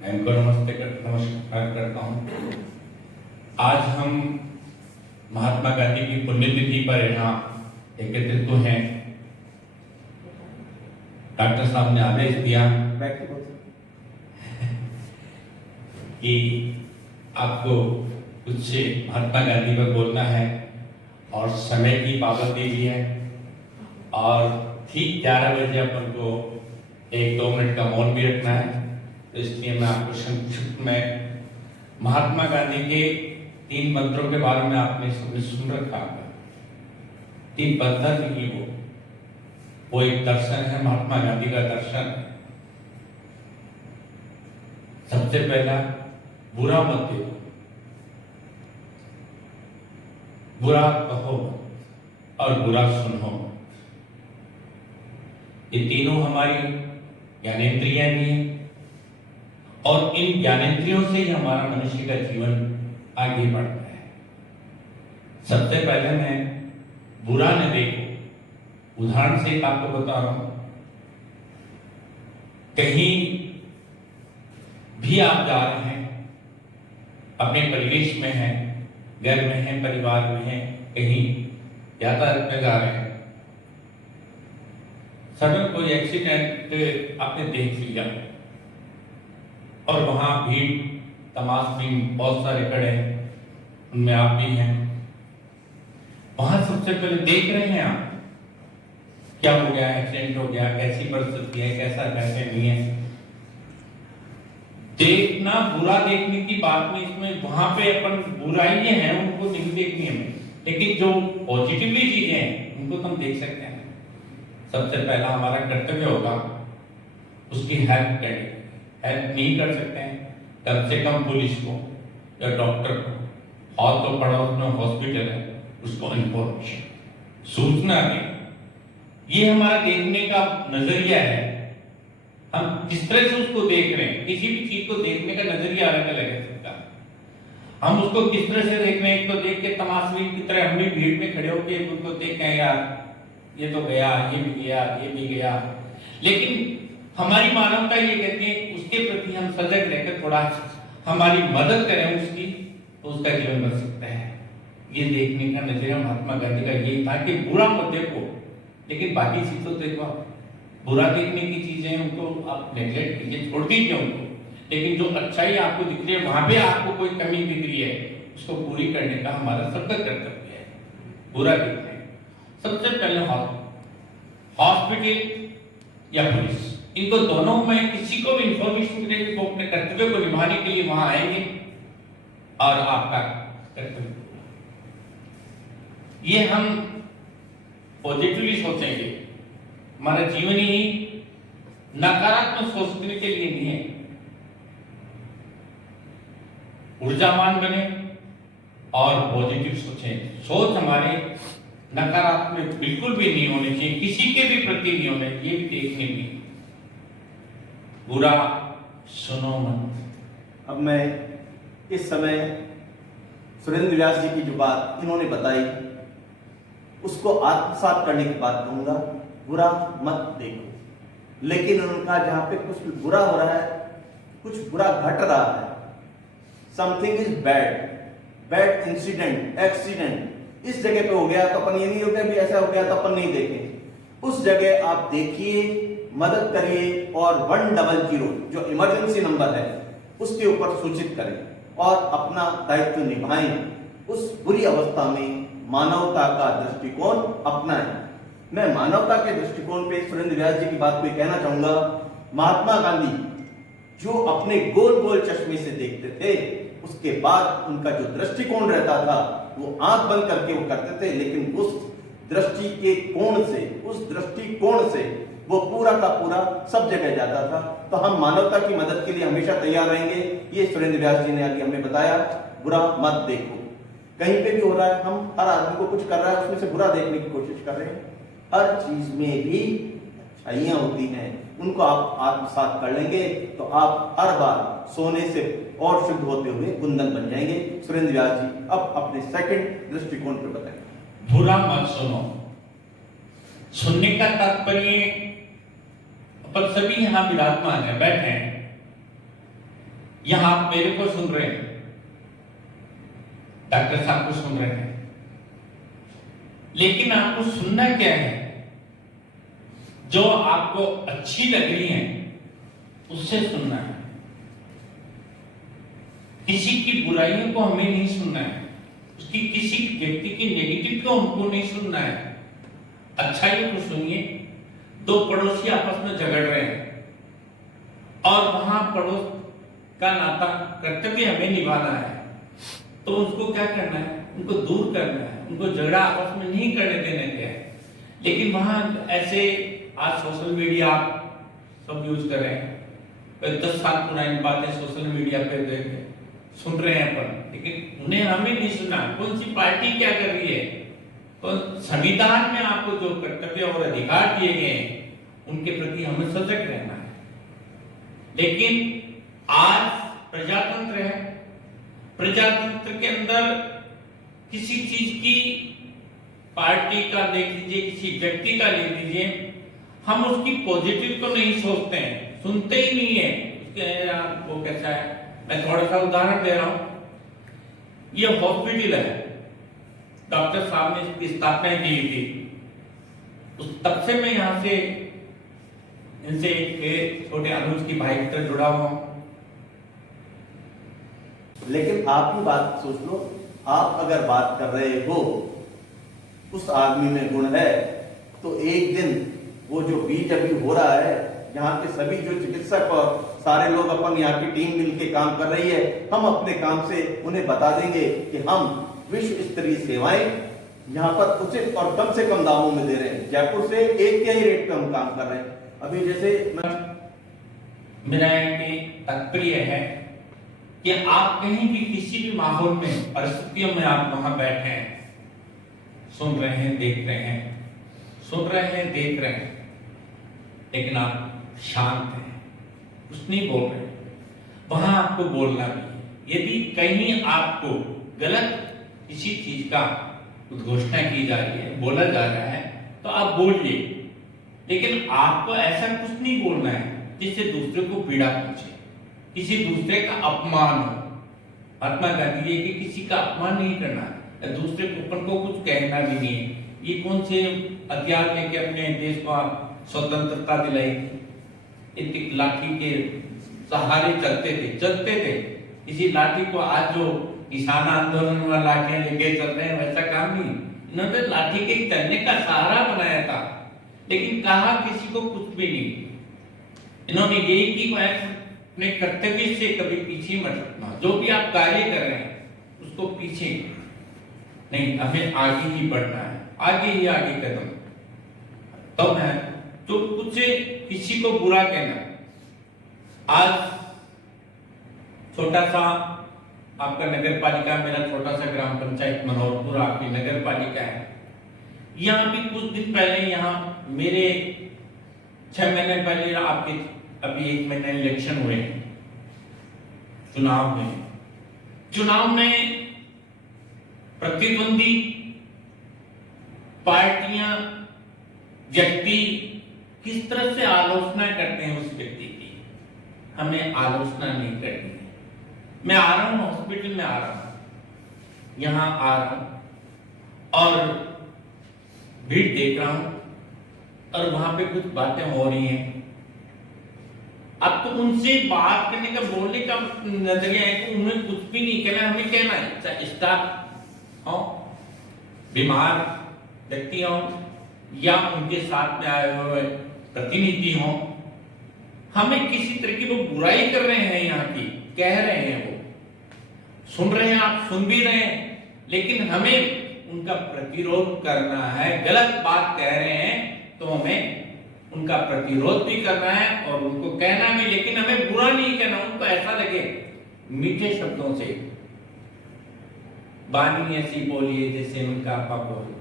मैं इनको नमस्कार करता हूँ। आज हम महात्मा गांधी की पुण्यतिथि पर यहाँ एकत्रित हुए हैं। डॉक्टर साहब ने आदेश दिया कि आपको कुछ महात्मा गांधी पर बोलना है और समय की पाबंदी भी है और ठीक 11 बजे अपन को 1-2 मिनट का मौन भी रखना है। तो इसलिए मैं आपको संक्षिप्त में महात्मा गांधी के 3 मंत्रों के बारे में आपने सबने सुन रखा है। 3 पत्थर नहीं, वो एक दर्शन है, महात्मा गांधी का दर्शन है। सबसे पहला, बुरा मत देखो, बुरा कहो और बुरा सुनो। ये तीनों हमारी ज्ञानेंद्रियां भी हैं और इन ज्ञानेंद्रियों से ही हमारा मनुष्य का जीवन आगे बढ़ता है। सबसे पहले मैं बुरा न देखो, उदाहरण से आपको बता रहा हूं। कहीं भी आप जा रहे हैं, अपने परिवेश में हैं, घर में हैं, परिवार में हैं, कहीं यातायात में जा रहे हैं, सडन कोई एक्सीडेंट आपने देख लिया और वहां भीड़ तमाशबीन बहुत सारे खड़े हैं, उनमें आप भी हैं। वहां सबसे पहले देख रहे हैं आप क्या हो गया, एक्सीडेंट हो गया, कैसी परिस्थिति है, कैसा कैसे नहीं है। देखना, बुरा देखने की बात नहीं, इसमें वहां पे अपन बुराइयां हैं उनको नहीं देखनी हमें, लेकिन जो पॉजिटिवली चीजें हैं उनको तो हम देख सकते हैं। सबसे पहला हमारा कर्तव्य होगा उसकी हेल्प करनी। हेल्प नहीं कर सकते हैं, कम से कम पुलिस को या डॉक्टर को, और तो पड़ोस में हॉस्पिटल है उसको इंफॉर्मेशन सूचना दें। ये हमारा देखने का नजरिया है, हम किस तरह से उसको देख रहे हैं। किसी भी चीज को देखने का नजरिया अलग अलग है सबका। हम उसको किस तरह से देख रहे हैं, एक तो देख के तमाशबीन की तरह हम भी भीड़ में खड़े होकर उनको देख के यार ये तो गया, ये भी गया, ये भी गया। लेकिन हमारी मानवता ये कहती है उसके प्रति हम सजग रहकर थोड़ा हमारी मदद करें उसकी, तो उसका जीवन बच सकता है। ये देखने का नजरिया महात्मा गांधी का यही था कि बुरा मत देखो, लेकिन बाकी चीज तो देखो। बुरा देखने की चीजें उनको आप नेग्लेक्ट कीजिए, छोड़ दीजिए उनको, लेकिन जो अच्छाई आपको दिख रही है, वहां पे आपको कोई कमी दिख रही है, उसको पूरी करने का हमारा सबका कर्तव्य है। बुरा देखना है। सबसे पहले हॉस्पिटल या पुलिस, इनको दोनों में किसी को भी इंफॉर्मेशन देने को अपने कर्तव्य को निभाने के लिए वहां आएंगे और आपका कर्तव्य ये हम पॉजिटिवली सोचेंगे। हमारा जीवन ही नकारात्मक सोचने के लिए नहीं है। ऊर्जावान बने और पॉजिटिव सोचें। सोच हमारे नकारात्मक बिल्कुल भी नहीं होने चाहिए, किसी के भी प्रति नहीं होने चाहिए, भी देखने भी। बुरा सुनो मत। अब मैं इस समय सुरेंद्र व्यास जी की जो बात इन्होंने बताई उसको आत्मसात करने की बात कहूंगा। बुरा मत देखो, लेकिन उनका जहां पे कुछ बुरा हो रहा है, कुछ बुरा घट रहा है, something is bad, bad incident, accident इस जगह पे हो गया, तो अपन ये नहीं हो गया भी ऐसा हो गया तो अपन नहीं देखें। उस जगह आप देखिए, मदद करिए और 100 जो इमरजेंसी नंबर है उसके ऊपर सूचित करें और अपना दायित्व निभाएं। उस बुरी अवस्था में मानवता का दृष्टिकोण अपनाएं। मैं मानवता के दृष्टिकोण पे सुरेंद्र व्यास जी की बात को कहना चाहूंगा। महात्मा गांधी जो अपने गोल गोल चश्मे से देखते थे, उसके बाद उनका जो दृष्टिकोण रहता था वो आंख बंद करके वो करते थे, लेकिन उस दृष्टि के कोण से, उस दृष्टिकोण से वो पूरा का पूरा सब जगह जाता था। तो हम मानवता की मदद के लिए हमेशा तैयार रहेंगे। ये सुरेंद्र व्यास जी ने अभी हमें बताया, बुरा मत देखो। कहीं पे भी हो रहा है, हम हर आदमी को कुछ कर रहा है उसमें से बुरा देखने की कोशिश कर रहे हैं। हर चीज में भी अच्छाइयां होती हैं, उनको आप आत्मसात कर लेंगे तो आप हर बार सोने से और शुद्ध होते हुए कुंदन बन जाएंगे। सुरेंद्र व्यास जी अब अपने सेकंड दृष्टिकोण पर बताएंगे। बुरा मत सुनो। सुनने का तात्पर्य अपन सभी यहां विराजमान है, बैठे हैं, यहां आप मेरे को सुन रहे हैं, डॉक्टर साहब को सुन रहे हैं, लेकिन आपको सुनना क्या है? जो आपको अच्छी लग रही है उससे सुनना है। किसी की बुराइयों को हमें नहीं सुनना है, उसकी किसी व्यक्ति की नेगेटिव को हमको नहीं सुनना है। अच्छाइयों को सुनिए। दो पड़ोसी आपस में झगड़ रहे हैं और वहां पड़ोस का नाता कर्तव्य हमें निभाना है, तो उसको क्या करना है? उनको दूर करना है, उनको झगड़ा आपस में नहीं करने देने के है। लेकिन वहां ऐसे आज सोशल मीडिया आप सब यूज कर रहे हैं, 10 साल पुरानी बातें सोशल मीडिया पे देख सुन रहे हैं अपन, लेकिन उन्हें हमें नहीं सुना। कौन सी पार्टी क्या कर रही है? तो संविधान में आपको जो कर्तव्य और अधिकार दिए गए हैं उनके प्रति हमें सजग रहना है। लेकिन आज प्रजातंत्र है, प्रजातंत्र के अंदर किसी चीज की पार्टी का देख लीजिए, किसी व्यक्ति का ले लीजिए, हम उसकी पॉजिटिव को नहीं सोचते हैं, सुनते ही नहीं है उसके वो कैसा है। मैं थोड़ा सा उदाहरण दे रहा हूं। ये हॉस्पिटल है, डॉक्टर साहब ने इसकी स्थापना की थी, उस तब से मैं यहां से इनसे छोटे अनुज की भाई की तरह जुड़ा हुआ हूं। लेकिन आप ही बात सोच लो, आप अगर बात कर रहे हो उस आदमी में गुण है, तो एक दिन वो जो बीज अभी हो रहा है, यहाँ के सभी जो चिकित्सक और सारे लोग अपन यहाँ की टीम मिलके काम कर रही है, हम अपने काम से उन्हें बता देंगे कि हम विश्व स्तरीय सेवाएं यहाँ पर उचित और कम से कम दामों में दे रहे हैं। जयपुर से एक के ही रेट पे हम काम कर रहे हैं। अभी जैसे मेरा तात्पर्य है कि आप कहीं भी किसी भी माहौल में, परिस्थितियों में आप वहां बैठे हैं, सुन रहे हैं, देख रहे हैं, सुन रहे हैं, देख रहे हैं, लेकिन आप शांत हैं, कुछ नहीं बोल रहे, वहां आपको बोलना भी है। यदि कहीं आपको गलत किसी चीज का उद्घोषणा की जा रही है, बोला जा रहा है, तो आप बोलिए, लेकिन आपको ऐसा कुछ नहीं बोलना है जिससे दूसरे को पीड़ा पहुंचे, किसी दूसरे का अपमान हो। महात्मा गांधी ये कि किसी का अपमान नहीं करना है, दूसरे अपन को कुछ कहना भी नहीं है। ये कौन से हथियार लेके अपने देश को स्वतंत्रता दिलाई थी? एक लाठी के सहारे चलते थे। इसी लाठी को आज जो किसान आंदोलन में लाठियां लेके चल रहे हैं, वैसा काम नहीं। इन्होंने लाठी के चलने का सहारा बनाया था, लेकिन कहा किसी को कुछ भी नहीं। इन्होंने यही कि मैं अपने कर्तव्य से कभी पीछे मत हटना, जो भी आप कार्य कर रहे हैं उसको पीछे नहीं, हमें आगे ही बढ़ना है, आगे कदम। तो है तो कुछ किसी को बुरा कहना। आज छोटा सा आपका नगर पालिका, मेरा छोटा सा ग्राम पंचायत मनोहरपुर आपकी नगर पालिका है। यहाँ भी कुछ दिन पहले, यहाँ मेरे 6 महीने पहले, आपके अभी 1 महीने इलेक्शन हुए, चुनाव में प्रतिद्वंदी पार्टियां, व्यक्ति किस तरह से आलोचना करते हैं उस व्यक्ति की, हमें आलोचना नहीं करनी है। मैं आ रहा हूं, हॉस्पिटल में आ रहा हूं, यहां आ रहा हूं और भीड़ देख रहा हूं और वहां पे कुछ बातें हो रही हैं। अब तो उनसे बात करने का, बोलने का नजरिया है कि उन्हें कुछ भी नहीं कहना, हमें कहना है। चाहे स्टाफ हो, बीमार व्यक्ति हो, या उनके साथ में आए हुए प्रतिनिधि हो, हमें किसी तरह की वो बुराई कर रहे हैं, यहाँ की कह रहे हैं, वो सुन रहे हैं, आप सुन भी रहे हैं, लेकिन हमें उनका प्रतिरोध करना है। गलत बात कह रहे हैं तो हमें उनका प्रतिरोध भी करना है और उनको कहना भी, लेकिन हमें बुरा नहीं कहना। उनको ऐसा लगे मीठे शब्दों से, बानी ऐसी बोलिए जैसे उनका आपा बोले,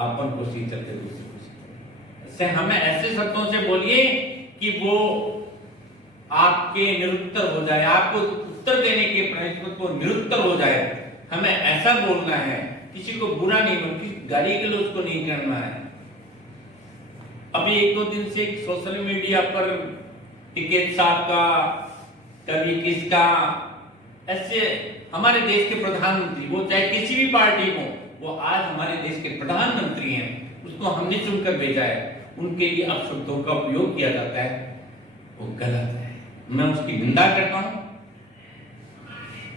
अपन को सी चलते दूसरे को से, हमें ऐसे शब्दों से बोलिए कि वो आपके निरुत्तर हो जाए, आपको उत्तर देने के प्रयत्न को निरुत्तर हो जाए। हमें ऐसा बोलना है, किसी को बुरा नहीं, बल्कि गाली गलौज को नहीं करना है। अभी 1-2 दिन से सोशल मीडिया पर टिकैत साहब का कभी किसका, ऐसे हमारे देश के प्रधानमंत्री, वो चाहे किसी भी पार्टी को, वो आज हमारे देश के प्रधानमंत्री हैं, उसको हमने चुनकर भेजा है, उनके लिए अपशब्दों का उपयोग किया जाता है, वो गलत है। मैं उसकी निंदा करता हूं।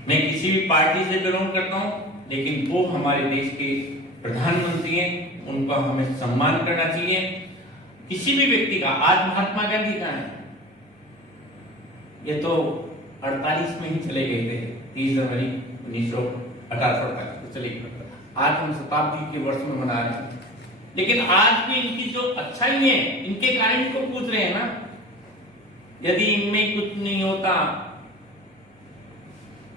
मैं किसी भी पार्टी से बिलोंग करता हूं, लेकिन वो हमारे देश के प्रधानमंत्री हैं, उनका हमें सम्मान करना चाहिए। किसी भी व्यक्ति का, आज महात्मा गांधी कहाँ है? ये तो 48 में ही चले गए थे, 30 जनवरी 1848 चले गए। आज हम शताब्दी के वर्ष में मना रहे हैं, लेकिन आज भी इनकी जो अच्छाई है, इनके कारण इनको पूछ रहे हैं ना। यदि इनमें कुछ नहीं होता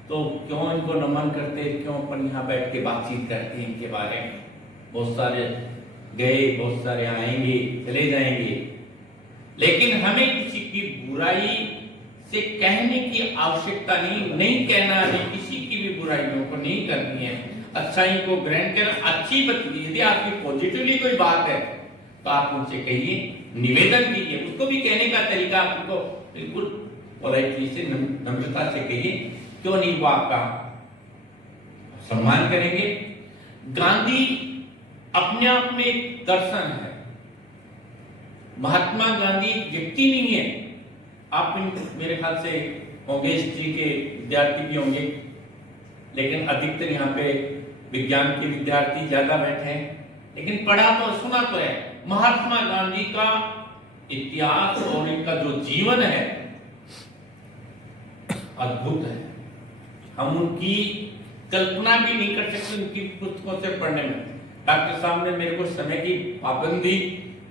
तो क्यों इनको नमन करते, क्यों अपन यहाँ बैठ के बातचीत करते हैं इनके बारे में। बहुत सारे गए, बहुत सारे आएंगे, चले जाएंगे, लेकिन हमें किसी की बुराई से कहने की आवश्यकता नहीं कहना, नहीं किसी की भी बुराइयों को नहीं करनी है, अच्छाई को ग्रहण करना, अच्छी बताइए। यदि आपकी पॉजिटिवली कोई बात है तो आप उनसे कहिए, निवेदन कीजिए। उसको भी कहने का तरीका आपको बिल्कुल पोलाइटली से, नम्रता से कहिए, क्यों नहीं वो आपका सम्मान करेंगे। गांधी अपने आप में एक दर्शन है। महात्मा गांधी व्यक्ति नहीं है। आप मेरे ख्याल से होंगे, हिस्ट्री के विद्यार्थी भी होंगे, लेकिन अधिकतर यहाँ पे विज्ञान के विद्यार्थी ज्यादा बैठे हैं, लेकिन पढ़ा तो सुना तो है। महात्मा गांधी का इतिहास और इनका जो जीवन है अद्भुत है। हम उनकी कल्पना भी नहीं कर सकते उनकी पुस्तकों से पढ़ने में। डॉक्टर साहब ने मेरे को समय की पाबंदी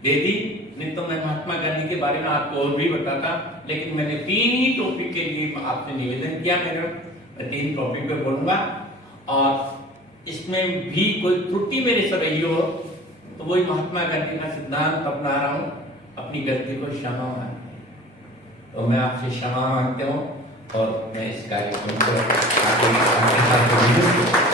दे दी, नहीं तो मैं महात्मा गांधी के बारे में आपको और भी बताता, लेकिन मैंने 3 ही टॉपिक के लिए आपसे निवेदन किया। मैं 3 टॉपिक पे बोलूंगा, और इसमें भी कोई त्रुटि मेरे से रही हो तो वही महात्मा गांधी का सिद्धांत अपना रहा हूं, अपनी गलती को क्षमा मांगते हैं। तो मैं आपसे क्षमा मांगता हूं, और मैं इस कार्यक्रम को आपके साथ